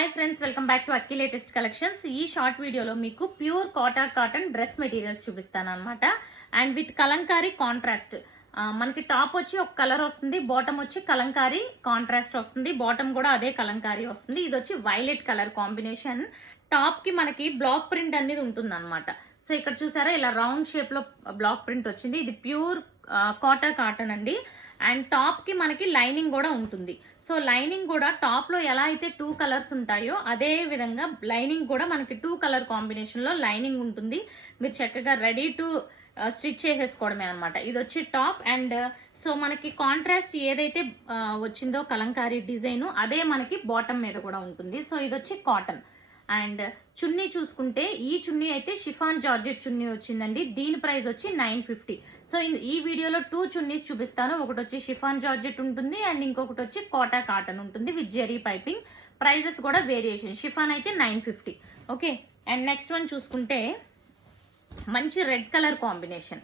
Hi friends, welcome back to Akki latest collections. ఈ short వీడియోలో మీకు ప్యూర్ కాటన్ డ్రెస్ మెటీరియల్స్ చూపిస్తాను అనమాట. And with Kalamkari contrast. మనకి టాప్ వచ్చి ఒక కలర్ వస్తుంది, బాటమ్ వచ్చి కలంకారీ కాంట్రాస్ట్ వస్తుంది, బాటమ్ కూడా అదే కలంకారీ వస్తుంది. ఇది వచ్చి వైలెట్ కలర్ కాంబినేషన్. టాప్ కి మనకి బ్లాక్ ప్రింట్ అనేది ఉంటుంది అనమాట. సో ఇక్కడ చూసారా, ఇలా రౌండ్ షేప్ లో బ్లాక్ ప్రింట్ వచ్చింది. ఇది ప్యూర్ కాటన్ అండి. అండ్ టాప్ కి మనకి లైనింగ్ కూడా ఉంటుంది. సో లైనింగ్ కూడా టాప్ లో ఎలా అయితే 2 కలర్స్ ఉంటాయో అదే విధంగా లైనింగ్ కూడా మనకి 2 కలర్ కాంబినేషన్ లో లైనింగ్ ఉంటుంది. మీరు చక్కగా రెడీ టు స్టిచ్ చేసేసుకోవడమే అనమాట. ఇది వచ్చి టాప్. అండ్ సో మనకి కాంట్రాస్ట్ ఏదైతే వచ్చిందో కలంకారీ డిజైన్ అదే మనకి బాటమ్ మీద కూడా ఉంటుంది. సో ఇది వచ్చి కాటన్. అండ్ చున్నీ చూసుకుంటే ఈ చున్నీ అయితే షిఫాన్ జార్జెట్ చున్నీ వచ్చిందండి. దీని ప్రైస్ వచ్చి 950. సో ఈ వీడియోలో 2 చున్నీస్ చూపిస్తాను. ఒకటి వచ్చి షిఫాన్ జార్జెట్ ఉంటుంది అండ్ ఇంకొకటి వచ్చి కాటన్ ఉంటుంది విత్ జెరీ పైపింగ్. ప్రైజెస్ కూడా వేరియేషన్. షిఫాన్ అయితే 950. ఓకే. అండ్ నెక్స్ట్ వన్ చూసుకుంటే మంచి red colour combination.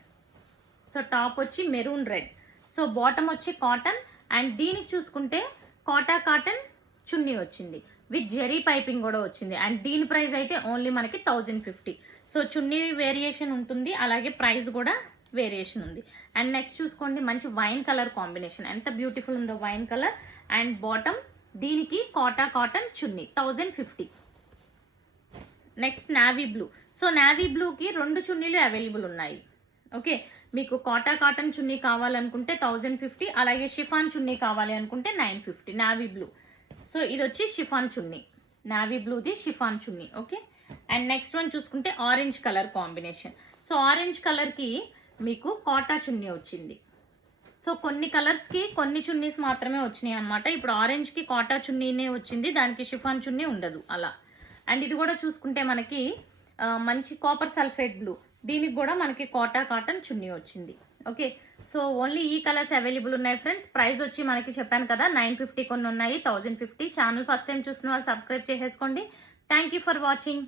So top వచ్చి మెరూన్ రెడ్. సో బాటమ్ వచ్చి కాటన్. అండ్ దీనికి చూసుకుంటే కాటన్ చున్నీ వచ్చింది విత్ జెరీ పైపింగ్ కూడా వచ్చింది. అండ్ దీని ప్రైస్ అయితే ఓన్లీ మనకి 1050. సో చున్నీ వేరియేషన్ ఉంటుంది, అలాగే ప్రైస్ కూడా వేరియేషన్ ఉంది. అండ్ నెక్స్ట్ చూసుకోండి, మంచి వైన్ కలర్ కాంబినేషన్. ఎంత బ్యూటిఫుల్ ఉందో వైన్ కలర్. అండ్ బాటమ్ దీనికి కాటన్ చున్నీ 1050. Next navy blue. So navy బ్లూకి 2 చున్నీలు అవైలబుల్ ఉన్నాయి. ఓకే, మీకు కాటన్ చున్నీ కావాలనుకుంటే 1050, అలాగే షిఫాన్ చున్నీ కావాలి అనుకుంటే 950. Navy blue. సో ఇది వచ్చి షిఫాన్ చున్నీ, నావీ బ్లూది chiffon chunni. Okay. And next one చూసుకుంటే orange colour combination. So orange colour కి మీకు చున్నీ వచ్చింది. సో కొన్ని కలర్స్ కి కొన్ని చున్నీస్ మాత్రమే వచ్చినాయి అనమాట. ఇప్పుడు ఆరెంజ్ కి చున్నీనే వచ్చింది, దానికి షిఫాన్ చున్నీ ఉండదు అలా. అండ్ ఇది కూడా చూసుకుంటే మనకి మంచి కాపర్ సల్ఫేట్ బ్లూ, దీనికి కూడా మనకి కాటన్ చున్నీ వచ్చింది. ఓకే. సో ఓన్లీ ఈ కలర్స్ అవైలబుల్ ఉన్నాయి ఫ్రెండ్స్. ప్రైస్ వచ్చి మనకి చెప్పాను కదా 950, కొన్ని ఉన్నాయి 1050. ఛానల్ ఫస్ట్ టైం చూస్తున్న వాళ్ళు సబ్స్క్రైబ్ చేసేసుకోండి. Thank you for watching.